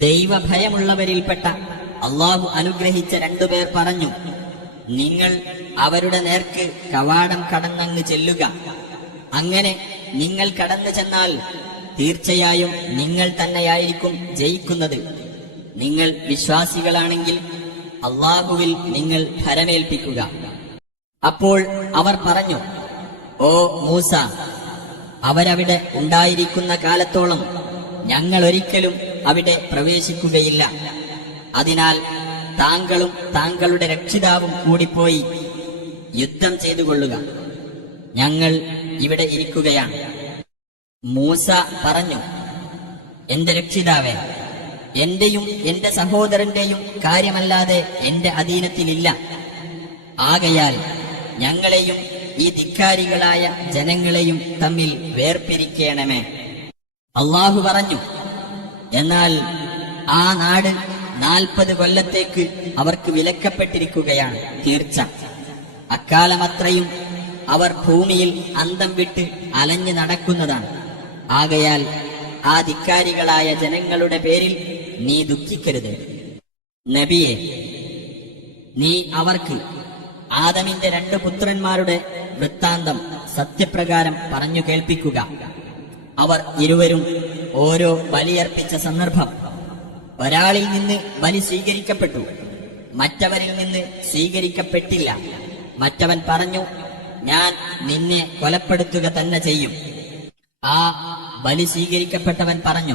ദൈവഭയമുള്ളവരിൽപ്പെട്ട അള്ളാഹു അനുഗ്രഹിച്ച രണ്ടുപേർ പറഞ്ഞു നിങ്ങൾ അവരുടെ നേർക്ക് കവാടം കടന്നങ്ങ് ചെല്ലുക. അങ്ങനെ നിങ്ങൾ കടന്നു ചെന്നാൽ തീർച്ചയായും നിങ്ങൾ തന്നെയായിരിക്കും ജയിക്കുന്നത്. നിങ്ങൾ വിശ്വാസികളാണെങ്കിൽ അള്ളാഹുവിൽ നിങ്ങൾ ഭരമേൽപ്പിക്കുക. അപ്പോൾ അവർ പറഞ്ഞു ഓ മൂസ അവരവിടെ ഉണ്ടായിരിക്കുന്ന കാലത്തോളം ഞങ്ങൾ ഒരിക്കലും അവിടെ പ്രവേശിക്കുകയില്ല. അതിനാൽ താങ്കളും താങ്കളുടെ രക്ഷിതാവും കൂടിപ്പോയി യുദ്ധം ചെയ്തു കൊള്ളുക ഞങ്ങൾ ഇവിടെ ഇരിക്കുകയാണ്. മൂസ പറഞ്ഞു എന്റെ രക്ഷിതാവേ എന്റെയും എന്റെ സഹോദരന്റെയും കാര്യമല്ലാതെ എന്റെ അധീനത്തിലില്ല. ആകയാൽ ഞങ്ങളെയും ഈ ധിക്കാരികളായ ജനങ്ങളെയും തമ്മിൽ വേർപിരിക്കണമേ. അള്ളാഹു പറഞ്ഞു എന്നാൽ ആ നാട് നാൽപ്പത് കൊല്ലത്തേക്ക് അവർക്ക് വിലക്കപ്പെട്ടിരിക്കുകയാണ് തീർച്ച. അക്കാലമത്രയും അവർ ഭൂമിയിൽ അന്തം വിട്ട് അലഞ്ഞു നടക്കുന്നതാണ്. ആകയാൽ ആ ധിക്കാരികളായ ജനങ്ങളുടെ പേരിൽ നീ ദുഃഖിക്കരുത്. നബിയെ നീ അവർക്ക് ആദമിന്റെ രണ്ട് പുത്രന്മാരുടെ വൃത്താന്തം സത്യപ്രകാരം പറഞ്ഞു കേൾപ്പിക്കുക. അവർ ഇരുവരും ഓരോ ബലിയർപ്പിച്ച സന്ദർഭം. ഒരാളിൽ നിന്ന് ബലി സ്വീകരിക്കപ്പെട്ടു. മറ്റവരിൽ നിന്ന് സ്വീകരിക്കപ്പെട്ടില്ല. മറ്റവൻ പറഞ്ഞു ഞാൻ നിന്നെ കൊലപ്പെടുത്തുക തന്നെ ചെയ്യും. ആ ബലി സ്വീകരിക്കപ്പെട്ടവൻ പറഞ്ഞു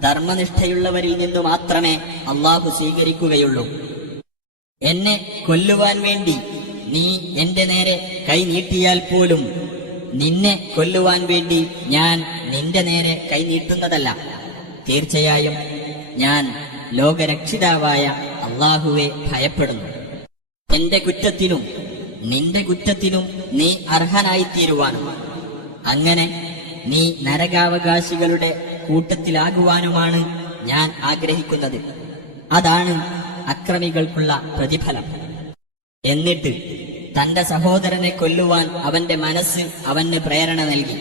ധർമ്മനിഷ്ഠയുള്ളവരിൽ നിന്ന് മാത്രമേ അള്ളാഹു സ്വീകരിക്കുകയുള്ളൂ. എന്നെ കൊല്ലുവാൻ വേണ്ടി നീ എന്റെ നേരെ കൈ നീട്ടിയാൽ പോലും നിന്നെ കൊല്ലുവാൻ വേണ്ടി ഞാൻ നിന്റെ നേരെ കൈനീട്ടുന്നതല്ല തീർച്ചയായും ഞാൻ ലോകരക്ഷിതാവായ അള്ളാഹുവെ ഭയപ്പെടുന്നു. എന്റെ കുറ്റത്തിനും നിന്റെ കുറ്റത്തിനും നീ അർഹനായിത്തീരുവാനും. അങ്ങനെ നീ നരകാവകാശികളുടെ കൂട്ടത്തിലാകുവാനുമാണ് ഞാൻ ആഗ്രഹിക്കുന്നത്. അതാണ് അക്രമികൾക്കുള്ള പ്രതിഫലം. എന്നിട്ട് തന്റെ സഹോദരനെ കൊല്ലുവാൻ അവന്റെ മനസ്സ് അവന് പ്രേരണ നൽകി.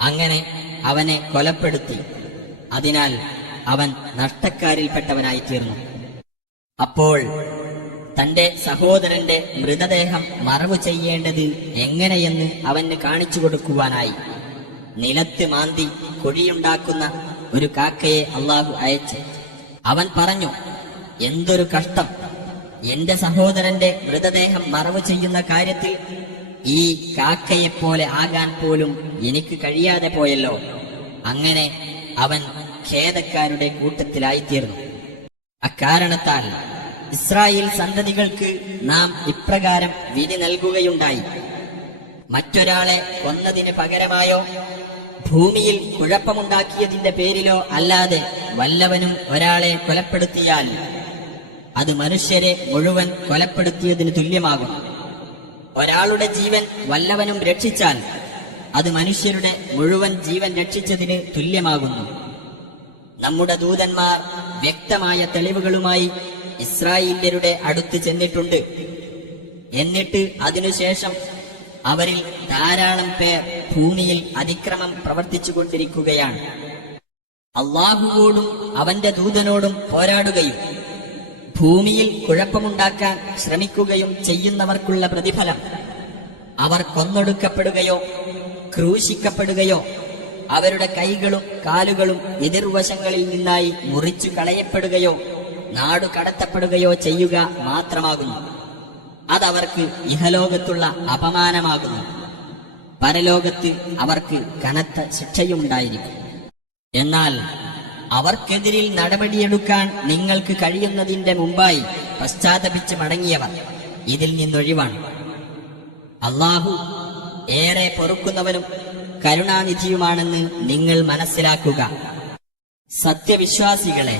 അങ്ങനെ അവനെ കൊലപ്പെടുത്തി. അതിനാൽ അവൻ നഷ്ടക്കാരിൽപ്പെട്ടവനായി തീർന്നു അപ്പോൾ തന്റെ സഹോദരന്റെ മൃതദേഹം മറവു ചെയ്യേണ്ടത് എങ്ങനെയെന്ന് അവന് കാണിച്ചു കൊടുക്കുവാനായി. നിലത്ത് മാന്തി കുഴിയുണ്ടാക്കുന്ന ഒരു കാക്കയെ അള്ളാഹു അയച്ചു. അവൻ പറഞ്ഞു എന്തൊരു കഷ്ടം. എന്റെ സഹോദരന്റെ മൃതദേഹം മറവ് ചെയ്യുന്ന കാര്യത്തിൽ ഈ കാക്കയെപ്പോലെ ആകാൻ പോലും എനിക്ക് കഴിയാതെ പോയല്ലോ. അങ്ങനെ അവൻ ഖേദക്കാരുടെ കൂട്ടത്തിലായിത്തീർന്നു. അക്കാരണത്താൽ ഇസ്രായേൽ സന്തതികൾക്ക് നാം ഇപ്രകാരം വിധി നൽകുകയുണ്ടായി. മറ്റൊരാളെ കൊന്നതിന് പകരമായോ? ഭൂമിയിൽ കുഴപ്പമുണ്ടാക്കിയതിന്റെ പേരിലോ അല്ലാതെ വല്ലവനും ഒരാളെ കൊലപ്പെടുത്തിയാൽ അത് മനുഷ്യരെ മുഴുവൻ കൊലപ്പെടുത്തിയതിന് തുല്യമാകും. ഒരാളുടെ ജീവൻ വല്ലവനും രക്ഷിച്ചാൽ അത് മനുഷ്യരുടെ മുഴുവൻ ജീവൻ രക്ഷിച്ചതിന് തുല്യമാകുന്നു. നമ്മുടെ ദൂതന്മാർ വ്യക്തമായ തെളിവുകളുമായി ഇസ്രായേല്യരുടെ അടുത്ത് ചെന്നിട്ടുണ്ട്. എന്നിട്ട് അതിനുശേഷം അവരിൽ ധാരാളം പേർ ഭൂമിയിൽ അതിക്രമം പ്രവർത്തിച്ചു കൊണ്ടിരിക്കുകയാണ് അള്ളാഹുവോടും അവന്റെ ദൂതനോടും പോരാടുകയും ഭൂമിയിൽ കുഴപ്പമുണ്ടാക്കാൻ ശ്രമിക്കുകയും ചെയ്യുന്നവർക്കുള്ള പ്രതിഫലം. അവർ കൊന്നൊടുക്കപ്പെടുകയോ ക്രൂശിക്കപ്പെടുകയോ അവരുടെ കൈകളും കാലുകളും എതിർവശങ്ങളിൽ നിന്നായി മുറിച്ചു കളയപ്പെടുകയോ നാടു കടത്തപ്പെടുകയോ ചെയ്യുക മാത്രമാകുന്നു. അതവർക്ക് ഇഹലോകത്തുള്ള അപമാനമാകുന്നു. പരലോകത്ത് അവർക്ക് കനത്ത ശിക്ഷയുണ്ടായിരിക്കും. എന്നാൽ അവർക്കെതിരിൽ നടപടിയെടുക്കാൻ നിങ്ങൾക്ക് കഴിയുന്നതിന്റെ മുമ്പായി പശ്ചാത്തപിച്ച് മടങ്ങിയവർ ഇതിൽ നിന്നൊഴിവാണ്. അള്ളാഹു ഏറെ പൊറുക്കുന്നവനും കരുണാനിധിയുമാണെന്ന് നിങ്ങൾ മനസ്സിലാക്കുക. സത്യവിശ്വാസികളെ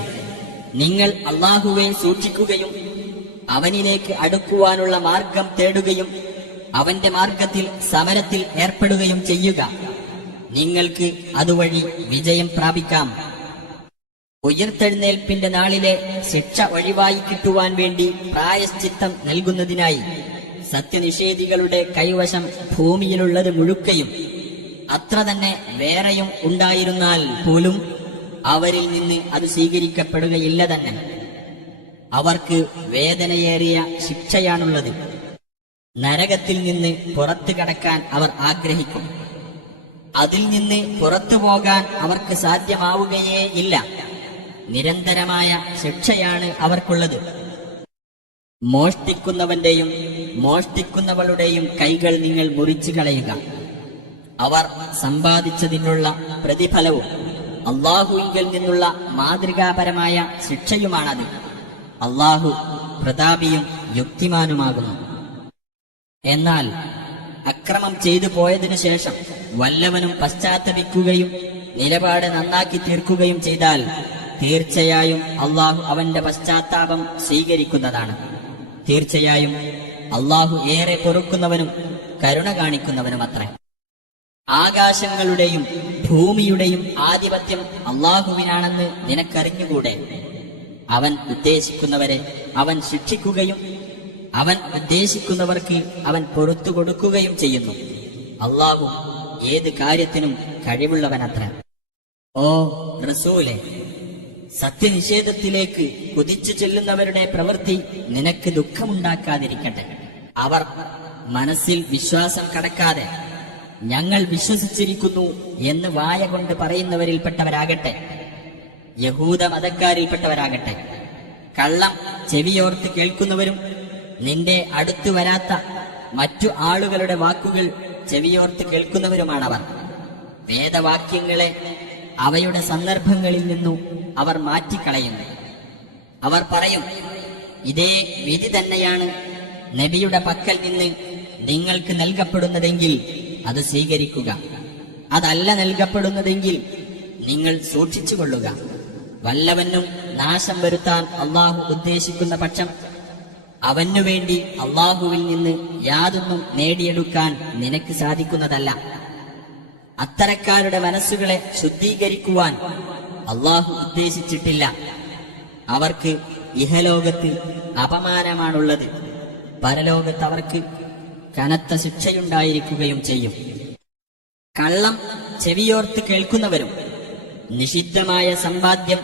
നിങ്ങൾ അള്ളാഹുവെ സൂക്ഷിക്കുകയും അവനിലേക്ക് അടുക്കുവാനുള്ള മാർഗം തേടുകയും അവന്റെ മാർഗത്തിൽ സമരത്തിൽ ഏർപ്പെടുകയും ചെയ്യുക. നിങ്ങൾക്ക് അതുവഴി വിജയം പ്രാപിക്കാം. ഉയർത്തെഴുന്നേൽപ്പിന്റെ നാളിലെ ശിക്ഷ ഒഴിവായി കിട്ടുവാൻ വേണ്ടി പ്രായശ്ചിത്തം നൽകുന്നതിനായി സത്യനിഷേധികളുടെ കൈവശം ഭൂമിയിലുള്ളത് മുഴുക്കയും അത്ര തന്നെ വേറെയും ഉണ്ടായിരുന്നാൽ പോലും അവരിൽ നിന്ന് അത് സ്വീകരിക്കപ്പെടുകയില്ല തന്നെ. അവർക്ക് വേദനയേറിയ ശിക്ഷയാണുള്ളത്. നരകത്തിൽ നിന്ന് പുറത്തു കടക്കാൻ അവർ ആഗ്രഹിക്കും. അതിൽ നിന്ന് പുറത്തു പോകാൻ അവർക്ക് സാധ്യമാവുകയേ ഇല്ല. നിരന്തരമായ ശിക്ഷയാണ് അവർക്കുള്ളത്. മോഷ്ടിക്കുന്നവന്റെയും മോഷ്ടിക്കുന്നവളുടെയും കൈകൾ നിങ്ങൾ മുറിച്ചു കളയുക. അവർ സമ്പാദിച്ചതിനുള്ള പ്രതിഫലവും അള്ളാഹുവിൽ നിന്നുള്ള മാതൃകാപരമായ ശിക്ഷയുമാണത്. അള്ളാഹു പ്രതാപിയും യുക്തിമാനുമാകുന്നു. എന്നാൽ അക്രമം ചെയ്തു പോയതിനു ശേഷം വല്ലവനും പശ്ചാത്തപിക്കുകയും നിലപാട് നന്നാക്കി തീർക്കുകയും ചെയ്താൽ തീർച്ചയായും അള്ളാഹു അവന്റെ പശ്ചാത്താപം സ്വീകരിക്കുന്നതാണ്. തീർച്ചയായും അള്ളാഹു ഏറെ പൊറുക്കുന്നവനും കരുണ കാണിക്കുന്നവനും അത്ര ആകാശങ്ങളുടെയും ഭൂമിയുടെയും ആധിപത്യം അള്ളാഹുവിനാണെന്ന് നിനക്കറിഞ്ഞുകൂടെ? അവൻ ഉദ്ദേശിക്കുന്നവരെ അവൻ ശിക്ഷിക്കുകയും അവൻ ഉദ്ദേശിക്കുന്നവർക്ക് അവൻ പൊറത്തു കൊടുക്കുകയും ചെയ്യുന്നു. അള്ളാഹു ഏത് കാര്യത്തിനും കഴിവുള്ളവനത്ര. ഓ റസൂലെ സത്യനിഷേധത്തിലേക്ക് കുതിച്ചു ചെല്ലുന്നവരുടെ പ്രവൃത്തി നിനക്ക് ദുഃഖമുണ്ടാക്കാതിരിക്കട്ടെ. അവർ മനസ്സിൽ വിശ്വാസം കടക്കാതെ ഞങ്ങൾ വിശ്വസിച്ചിരിക്കുന്നു എന്ന് വായ കൊണ്ട് പറയുന്നവരിൽപ്പെട്ടവരാകട്ടെ യഹൂദ മതക്കാരിൽപ്പെട്ടവരാകട്ടെ കള്ളം ചെവിയോർത്ത് കേൾക്കുന്നവരും നിന്റെ അടുത്തു വരാത്ത മറ്റു ആളുകളുടെ വാക്കുകൾ ചെവിയോർത്ത് കേൾക്കുന്നവരുമാണവർ. വേദവാക്യങ്ങളെ അവയുടെ സന്ദർഭങ്ങളിൽ നിന്നു അവർ മാറ്റിക്കളയുന്നു. അവർ പറയും ഇതേ വിധി തന്നെയാണ് നബിയുടെ പക്കൽ നിന്ന് നിങ്ങൾക്ക് നൽകപ്പെടുന്നതെങ്കിൽ അത് സ്വീകരിക്കുക. അതല്ല നൽകപ്പെടുന്നതെങ്കിൽ നിങ്ങൾ സൂക്ഷിച്ചുകൊള്ളുക. വല്ലവനും നാശം വരുത്താൻ അള്ളാഹു ഉദ്ദേശിക്കുന്ന പക്ഷം അവനു വേണ്ടി അള്ളാഹുവിൽ നിന്ന് യാതൊന്നും നേടിയെടുക്കാൻ നിനക്ക് സാധിക്കുന്നതല്ല. അത്തരക്കാരുടെ മനസ്സുകളെ ശുദ്ധീകരിക്കുവാൻ അള്ളാഹു ഉദ്ദേശിച്ചിട്ടില്ല. അവർക്ക് ഇഹലോകത്ത് അപമാനമാണുള്ളത്. പരലോകത്ത് അവർക്ക് കനത്ത ശിക്ഷയുണ്ടായിരിക്കുകയും ചെയ്യും. കള്ളം ചെവിയോർത്ത് കേൾക്കുന്നവരും നിഷിദ്ധമായ സമ്പാദ്യം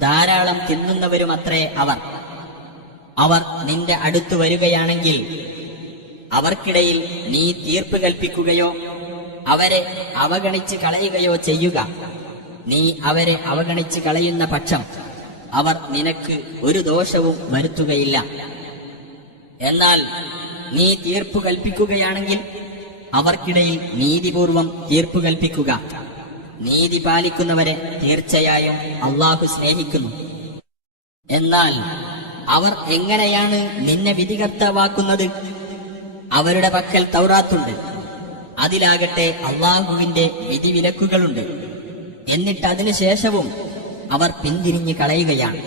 ധാരാളം തിന്നുന്നവരും അത്രേ അവർ. അവർ നിന്റെ അടുത്ത് വരികയാണെങ്കിൽ അവർക്കിടയിൽ നീ തീർപ്പ് കൽപ്പിക്കുകയോ അവരെ അവഗണിച്ച് കളയുകയോ ചെയ്യുക. നീ അവരെ അവഗണിച്ച് കളയുന്ന പക്ഷം അവർ നിനക്ക് ഒരു ദോഷവും വരുത്തുകയില്ല. എന്നാൽ നീ തീർപ്പ് കൽപ്പിക്കുകയാണെങ്കിൽ അവർക്കിടയിൽ നീതിപൂർവം തീർപ്പ് കൽപ്പിക്കുക. നീതി പാലിക്കുന്നവരെ തീർച്ചയായും അള്ളാഹു സ്നേഹിക്കുന്നു. എന്നാൽ അവർ എങ്ങനെയാണ് നിന്നെ വിധികർത്താവാക്കുന്നത്? അവരുടെ പക്കൽ തൗറാത്തുണ്ട്. അതിലാകട്ടെ അള്ളാഹുവിന്റെ വിധിവിലക്കുകളുണ്ട്. എന്നിട്ട് അതിനുശേഷവും അവർ പിന്തിരിഞ്ഞു കളയുകയാണ്.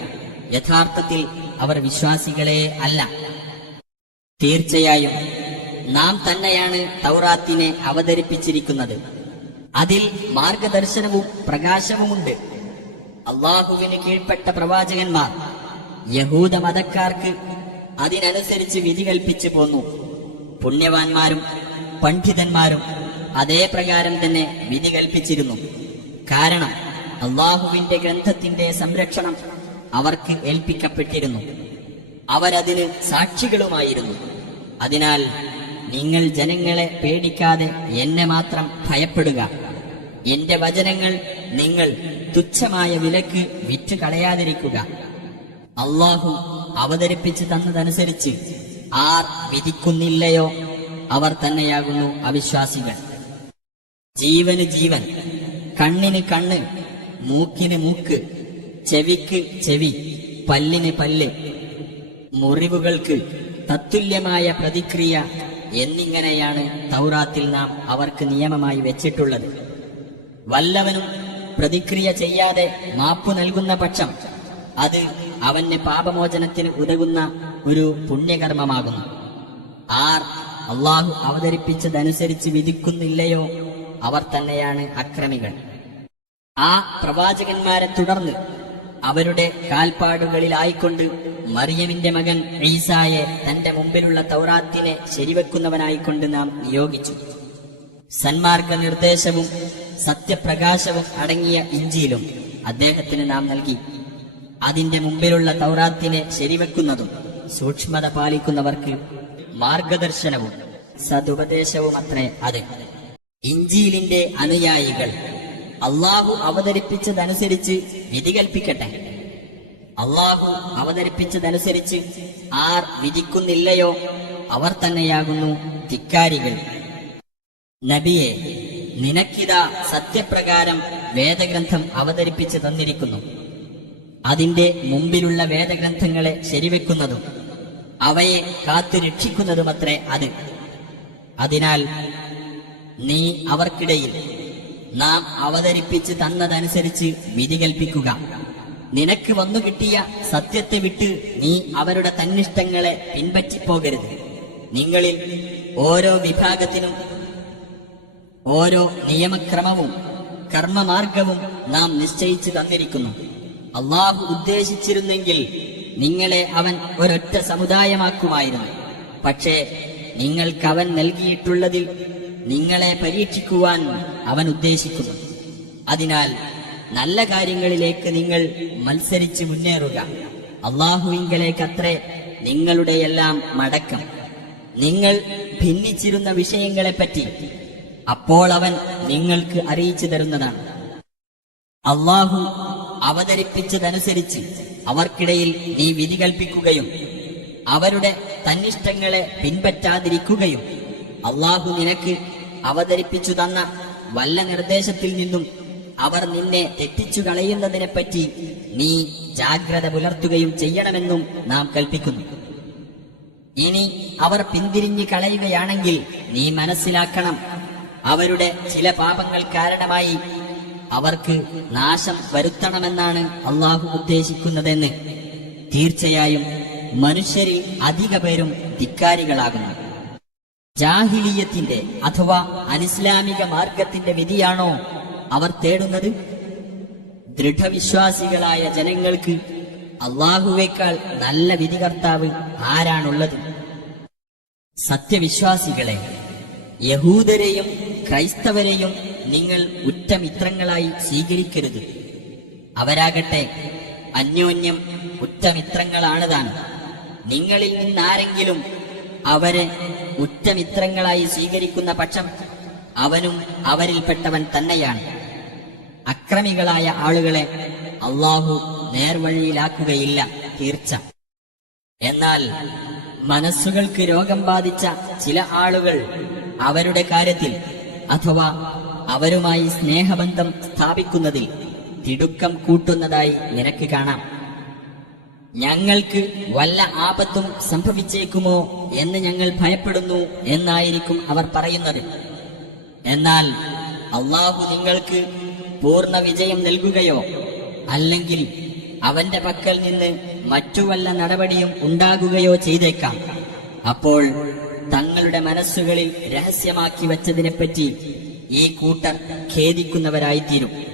യഥാർത്ഥത്തിൽ അവർ വിശ്വാസികളെ അല്ല. തീർച്ചയായും നാം തന്നെയാണ് തൗറാത്തിനെ അവതരിപ്പിച്ചിരിക്കുന്നത്. അതിൽ മാർഗദർശനവും പ്രകാശവുമുണ്ട്. അള്ളാഹുവിന് കീഴ്പ്പെട്ട പ്രവാചകന്മാർ യഹൂദ മതക്കാർക്ക് അതിനനുസരിച്ച് വിധി കൽപ്പിച്ചു പോന്നു. പുണ്യവാന്മാരും പണ്ഡിതന്മാരും അതേ പ്രകാരം തന്നെ വിധി കൽപ്പിച്ചിരുന്നു. കാരണം അള്ളാഹുവിന്റെ ഗ്രന്ഥത്തിന്റെ സംരക്ഷണം അവർക്ക് ഏൽപ്പിക്കപ്പെട്ടിരുന്നു. അവരതിന് സാക്ഷികളുമായിരുന്നു. അതിനാൽ നിങ്ങൾ ജനങ്ങളെ പേടിക്കാതെ എന്നെ മാത്രം ഭയപ്പെടുക. എന്റെ വചനങ്ങൾ നിങ്ങൾ തുച്ഛമായ വിലക്ക് വിറ്റ് കളയാതിരിക്കുക അള്ളാഹു അവതരിപ്പിച്ചു തന്നതനുസരിച്ച് ആർ വിധിക്കുന്നില്ലയോ? അവർ തന്നെയാകുന്നു അവിശ്വാസികൾ. ജീവന് ജീവൻ കണ്ണിന് കണ്ണ് മൂക്കിന് മൂക്ക് ചെവിക്ക് ചെവി പല്ലിന് പല്ല് മുറിവുകൾക്ക് തത്തുല്യമായ പ്രതിക്രിയ എന്നിങ്ങനെയാണ് തൗറാത്തിൽ നാം അവർക്ക് നിയമമായി വെച്ചിട്ടുള്ളത്. വല്ലവനും പ്രതിക്രിയ ചെയ്യാതെ മാപ്പ് നൽകുന്ന പക്ഷം അത് അവന് പാപമോചനത്തിന് ഉതകുന്ന ഒരു പുണ്യകർമ്മമാകുന്നു. ആർ അള്ളാഹു അവതരിപ്പിച്ചതനുസരിച്ച് വിധിക്കുന്നില്ലയോ? അവർ തന്നെയാണ് അക്രമികൾ. ആ പ്രവാചകന്മാരെ തുടർന്ന് അവരുടെ കാൽപ്പാടുകളിലായിക്കൊണ്ട് മറിയമിന്റെ മകൻ ഈസായെ തന്റെ മുമ്പിലുള്ള തൗറാത്തിനെ ശരിവെക്കുന്നവനായിക്കൊണ്ട് നാം നിയോഗിച്ചു. സന്മാർഗ നിർദ്ദേശവും സത്യപ്രകാശവും അടങ്ങിയ ഇഞ്ചിയിലും അദ്ദേഹത്തിന് നാം നൽകി. അതിന്റെ മുമ്പിലുള്ള തൗറാത്തിനെ ശരിവെക്കുന്നതും സൂക്ഷ്മത പാലിക്കുന്നവർക്ക് മാർഗദർശനവും സതുപദേശവുമത്രേ അത്. ഇഞ്ചിയിലിന്റെ അനുയായികൾ അള്ളാഹു അവതരിപ്പിച്ചതനുസരിച്ച് വിധി കൽപ്പിക്കട്ടെ. അള്ളാഹു അവതരിപ്പിച്ചതനുസരിച്ച് ആർ വിധിക്കുന്നില്ലയോ അവർ തന്നെയാകുന്നു ധിക്കാരികൾ. നബിയെ നിനക്കിതാ സത്യപ്രകാരം വേദഗ്രന്ഥം അവതരിപ്പിച്ചു തന്നിരിക്കുന്നു. അതിന്റെ മുമ്പിലുള്ള വേദഗ്രന്ഥങ്ങളെ ശരിവെക്കുന്നതും അവയെ കാത്തു രക്ഷിക്കുന്നതുമത്രേ അത്. അതിനാൽ നീ അവർക്കിടയിൽ നാം അവതരിപ്പിച്ച് തന്നതനുസരിച്ച് വിധി കൽപ്പിക്കുക. നിനക്ക് വന്നു കിട്ടിയ സത്യത്തെ വിട്ട് നീ അവരുടെ തന്നിഷ്ടങ്ങളെ പിൻപറ്റിപ്പോകരുത്. നിങ്ങളിൽ ഓരോ വിഭാഗത്തിനും ഓരോ നിയമക്രമവും കർമ്മമാർഗവും നാം നിശ്ചയിച്ചു തന്നിരിക്കുന്നു. അള്ളാഹു ഉദ്ദേശിച്ചിരുന്നെങ്കിൽ നിങ്ങളെ അവൻ ഒരൊറ്റ സമുദായമാക്കുമായിരുന്നു. പക്ഷേ നിങ്ങൾക്ക് അവൻ നൽകിയിട്ടുള്ളതിൽ നിങ്ങളെ പരീക്ഷിക്കുവാൻ അവൻ ഉദ്ദേശിക്കുന്നു. അതിനാൽ നല്ല കാര്യങ്ങളിലേക്ക് നിങ്ങൾ മത്സരിച്ച് മുന്നേറുക. അള്ളാഹുവിങ്കലേക്കത്രേ നിങ്ങളുടെയെല്ലാം മടക്കം. നിങ്ങൾ ഭിന്നിച്ചിരുന്ന വിഷയങ്ങളെപ്പറ്റി അപ്പോൾ അവൻ നിങ്ങൾക്ക് അറിയിച്ചു തരുന്നതാണ്. അള്ളാഹു അവതരിപ്പിച്ചതനുസരിച്ച് അവർക്കിടയിൽ നീ വിധി കൽപ്പിക്കുകയും അവരുടെ തന്നിഷ്ടങ്ങളെ പിൻപറ്റാതിരിക്കുകയും അള്ളാഹു നിനക്ക് അവതരിപ്പിച്ചു തന്ന വല്ല നിർദ്ദേശത്തിൽ നിന്നും അവർ നിന്നെ തെറ്റിച്ചു കളയുന്നതിനെപ്പറ്റി നീ ജാഗ്രത പുലർത്തുകയും ചെയ്യണമെന്നും നാം കൽപ്പിക്കുന്നു. ഇനി അവർ പിന്തിരിഞ്ഞു കളയുകയാണെങ്കിൽ നീ മനസ്സിലാക്കണം അവരുടെ ചില പാപങ്ങൾ കാരണമായി അവർക്ക് നാശം വരുത്തണമെന്നാണ് അള്ളാഹു ഉദ്ദേശിക്കുന്നതെന്ന് തീർച്ചയായും മനുഷ്യരിൽ അധിക പേരും ധിക്കാരികളാകുന്നു. ജാഹിലീയത്തിന്റെ അഥവാ അനിസ്ലാമിക മാർഗത്തിന്റെ വിധിയാണോ അവർ തേടുന്നത്? ദൃഢവിശ്വാസികളായ ജനങ്ങൾക്ക് അള്ളാഹുവേക്കാൾ നല്ല വിധികർത്താവ് ആരാണുള്ളത്? സത്യവിശ്വാസികളെ യഹൂദരെയും ക്രൈസ്തവരെയും നിങ്ങൾ ഉറ്റമിത്രങ്ങളായി സ്വീകരിക്കരുത്. അവരാകട്ടെ അന്യോന്യം ഉറ്റമിത്രങ്ങളാണ് താൻ നിങ്ങളിൽ നിന്നാരെങ്കിലും അവരെ ഉറ്റമിത്രങ്ങളായി സ്വീകരിക്കുന്ന പക്ഷം അവനും അവരിൽപ്പെട്ടവൻ തന്നെയാണ്. അക്രമികളായ ആളുകളെ അള്ളാഹു നേർവഴിയിലാക്കുകയില്ല തീർച്ച. എന്നാൽ മനസ്സുകൾക്ക് രോഗം ബാധിച്ച ചില ആളുകൾ അവരുടെ കാര്യത്തിൽ അഥവാ അവരുമായി സ്നേഹബന്ധം സ്ഥാപിക്കുന്നതിൽ തിടുക്കം കൂട്ടുന്നതായി നിനക്ക് കാണാം. ഞങ്ങൾക്ക് വല്ല ആപത്തും സംഭവിച്ചേക്കുമോ എന്ന് ഞങ്ങൾ ഭയപ്പെടുന്നു എന്നായിരിക്കും അവർ പറയുന്നത്. എന്നാൽ അള്ളാഹു നിങ്ങൾക്ക് പൂർണ വിജയം നൽകുകയോ അല്ലെങ്കിൽ അവന്റെ പക്കൽ നിന്ന് മറ്റു വല്ല നടപടിയും ഉണ്ടാകുകയോ ചെയ്തേക്കാം. അപ്പോൾ തങ്ങളുടെ മനസ്സുകളിൽ രഹസ്യമാക്കി വച്ചതിനെപ്പറ്റി ഈ കൂട്ടർ ഖേദിക്കുന്നവരായിത്തീരും.